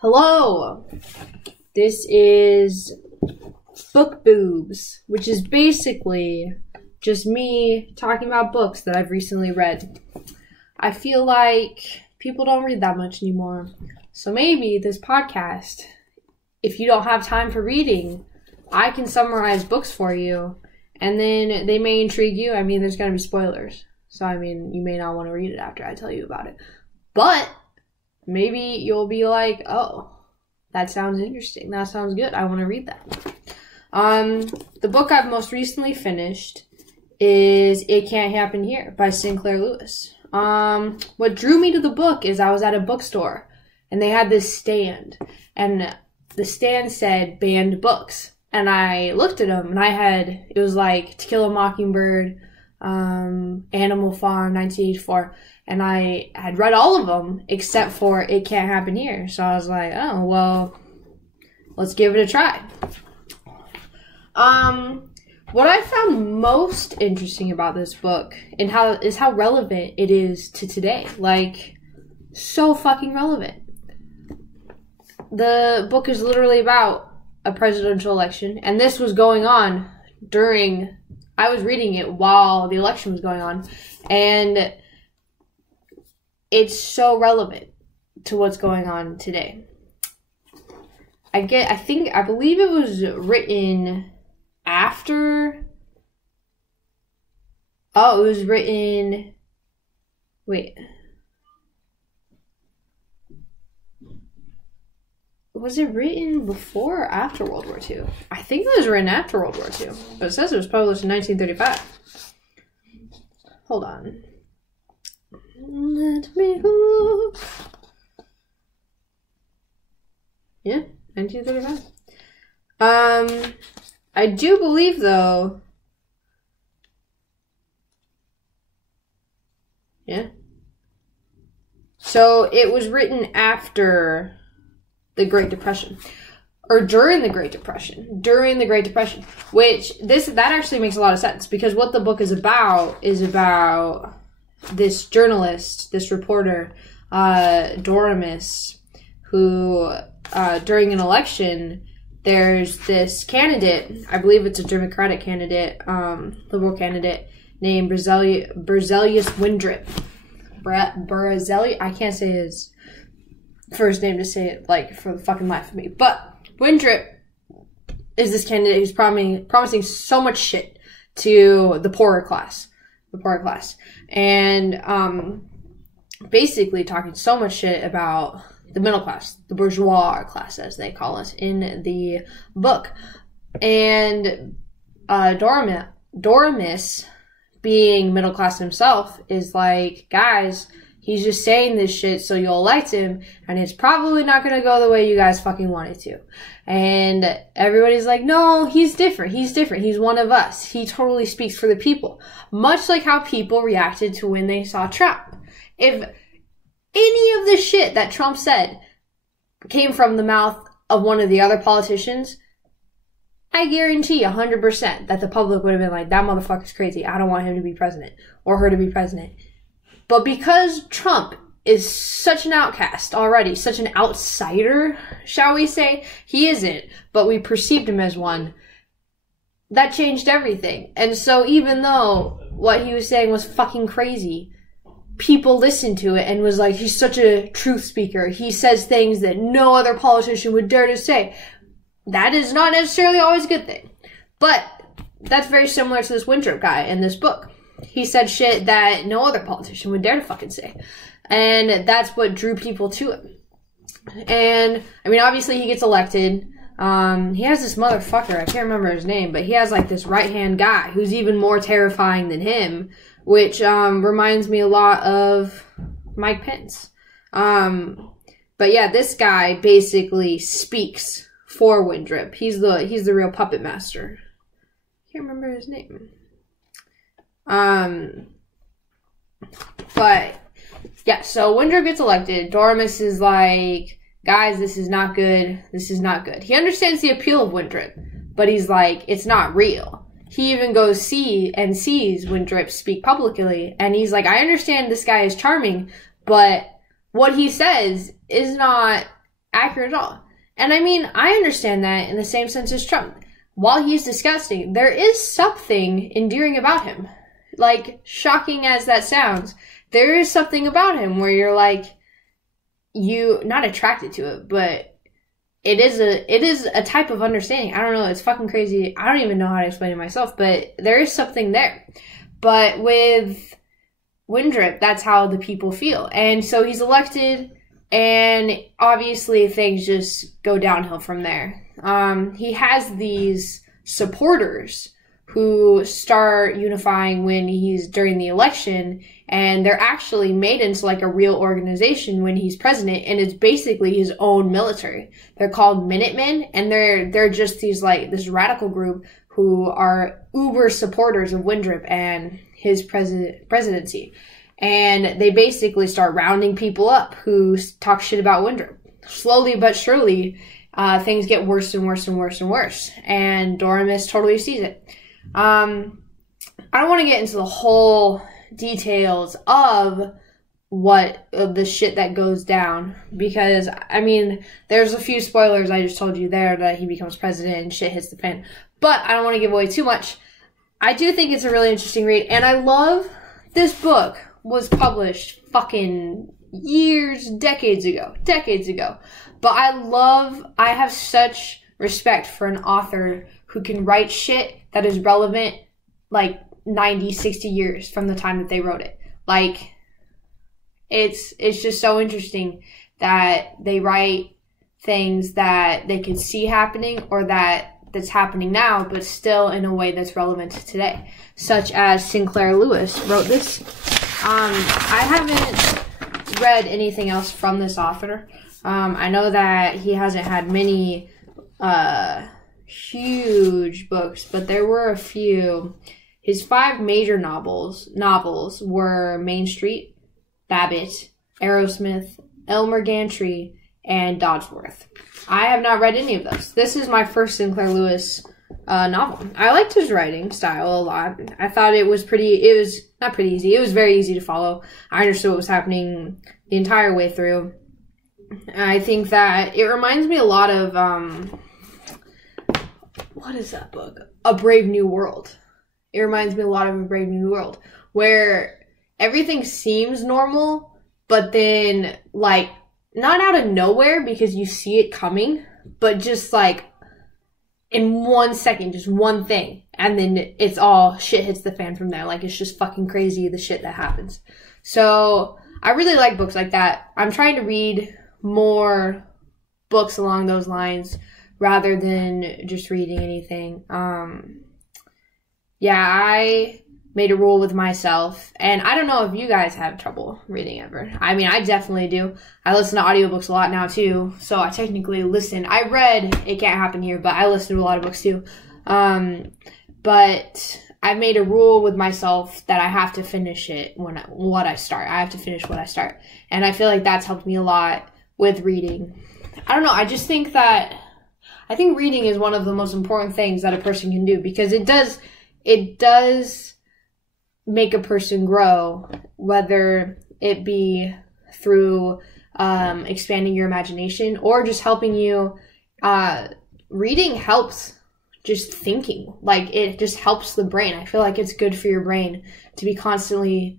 Hello! This is Book Boobs, which is basically just me talking about books that I've recently read. I feel like people don't read that much anymore. So maybe this podcast, if you don't have time for reading, I can summarize books for you, and then they may intrigue you. I mean, there's going to be spoilers. So, I mean, you may not want to read it after I tell you about it. But maybe you'll be like, oh, that sounds interesting. That sounds good. I want to read that. The book I've most recently finished is It Can't Happen Here by Sinclair Lewis. What drew me to the book is I was at a bookstore and they had this stand and the stand said banned books. And I looked at them and it was like To Kill a Mockingbird, Animal Farm, 1984. And I had read all of them except for It Can't Happen Here. So I was like, oh, well, let's give it a try. What I found most interesting about this book and how relevant it is to today. Like, so fucking relevant. The book is literally about a presidential election, and this was going on I was reading it while the election was going on, and it's so relevant to what's going on today. I believe it was written after. Oh, it was written. Wait. Was it written before or after World War II? I think it was written after World War II. But it says it was published in 1935. Hold on. Let me look. Yeah, 1935. I do believe, though. Yeah. So it was written after the Great Depression. Or during the Great Depression. Which, that actually makes a lot of sense. Because what the book is about this journalist, this reporter, Doremus, who, during an election, there's this candidate, I believe it's a Democratic candidate, liberal candidate, named Berzelius Windrip. I can't say his first name to say it, like, for the fucking life of me. But Windrip is this candidate who's promising so much shit to the poorer class. And basically talking so much shit about the middle class, the bourgeois class, as they call it in the book. And Doremus, being middle class himself, is like, guys, he's just saying this shit so you'll elect him, and it's probably not going to go the way you guys fucking want it to. And everybody's like, no, he's different. He's one of us. He totally speaks for the people. Much like how people reacted to when they saw Trump. If any of the shit that Trump said came from the mouth of one of the other politicians, I guarantee 100% that the public would have been like, that motherfucker's crazy. I don't want him to be president or her to be president. But because Trump is such an outcast already, such an outsider, shall we say, he isn't, but we perceived him as one, that changed everything. And so even though what he was saying was fucking crazy, people listened to it and was like, he's such a truth speaker. He says things that no other politician would dare to say. That is not necessarily always a good thing. But that's very similar to this Winthrop guy in this book. He said shit that no other politician would dare to fucking say. And that's what drew people to him. And, I mean, obviously he gets elected. He has this motherfucker, I can't remember his name, but he has like this right-hand guy who's even more terrifying than him, which reminds me a lot of Mike Pence. But yeah, this guy basically speaks for Windrip. He's the real puppet master. Can't remember his name. But yeah, so Windrip gets elected. Doremus is like, guys, this is not good. He understands the appeal of Windrip, but he's like, it's not real. He even goes sees Windrip speak publicly, and he's like, I understand this guy is charming, but what he says is not accurate at all. And I mean, I understand that in the same sense as Trump. While he's disgusting, there is something endearing about him. Like, shocking as that sounds, there is something about him where you're like, not attracted to it, but it is a type of understanding. I don't know, it's fucking crazy. I don't even know how to explain it myself, but there is something there. But with Windrip, that's how the people feel. And so he's elected, and obviously things just go downhill from there. He has these supporters who start unifying when he's during the election, and they're actually made into like a real organization when he's president, and it's basically his own military. They're called Minutemen, and they're just these like this radical group who are uber supporters of Windrip and his presidency. And they basically start rounding people up who talk shit about Windrip. Slowly but surely, things get worse and worse and worse and worse. And Doremus totally sees it. I don't want to get into the whole details of the shit that goes down, because, I mean, there's a few spoilers I just told you there that he becomes president and shit hits the fan. But I don't want to give away too much. I do think it's a really interesting read, and I love this book was published fucking decades ago. But I have such respect for an author who can write shit that is relevant like 90, 60 years from the time that they wrote it. Like, it's just so interesting that they write things that they could see happening or that's happening now, but still in a way that's relevant to today. Such as Sinclair Lewis wrote this. I haven't read anything else from this author. I know that he hasn't had many huge books, but there were a few. His 5 major novels were Main Street, Babbitt, Aerosmith, Elmer Gantry, and Dodsworth. I have not read any of those. This is my first Sinclair Lewis novel. I liked his writing style a lot. I thought it was not pretty easy. It was very easy to follow. I understood what was happening the entire way through. I think that it reminds me a lot of, what is that book? A Brave New World. It reminds me a lot of A Brave New World, where everything seems normal, but then, like, not out of nowhere because you see it coming, but just, like, in 1 second, just one thing, and then it's all shit hits the fan from there. Like, it's just fucking crazy, the shit that happens. So, I really like books like that. I'm trying to read more books along those lines rather than just reading anything. Yeah, I made a rule with myself, and I don't know if you guys have trouble reading ever. I mean, I definitely do. I listen to audiobooks a lot now too, so I technically listen. I read It Can't Happen Here, but I listen to a lot of books too. But I've made a rule with myself that I have to finish it what I start. I have to finish what I start, and I feel like that's helped me a lot with reading. I don't know. I just think that reading is one of the most important things that a person can do, because it does make a person grow, whether it be through expanding your imagination or just helping you. Reading helps just thinking. Like, it just helps the brain. I feel like it's good for your brain to be constantly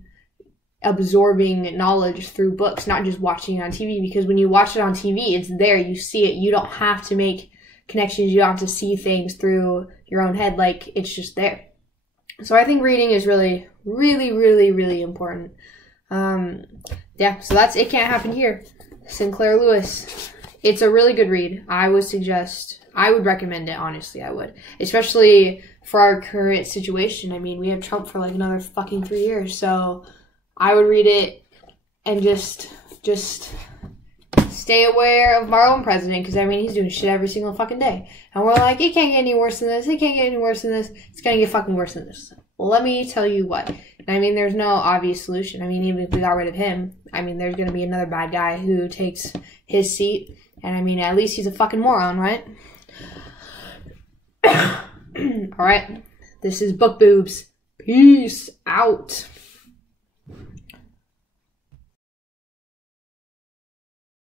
absorbing knowledge through books, not just watching it on TV, because when you watch it on TV, it's there. You see it. You don't have to make connections. You don't have to see things through your own head. Like, it's just there. So I think reading is really, really, really, really important. Yeah, so that's It Can't Happen Here. Sinclair Lewis. It's a really good read. I would recommend it, honestly, I would. Especially for our current situation. I mean, we have Trump for like another fucking 3 years, so I would read it and just stay aware of our own president, because, I mean, he's doing shit every single fucking day. And we're like, it can't get any worse than this. It can't get any worse than this. It's gonna get fucking worse than this. Well, let me tell you what. I mean, there's no obvious solution. I mean, even if we got rid of him, I mean, there's gonna be another bad guy who takes his seat. And, I mean, at least he's a fucking moron, right? Alright. This is Book Boobs. Peace out.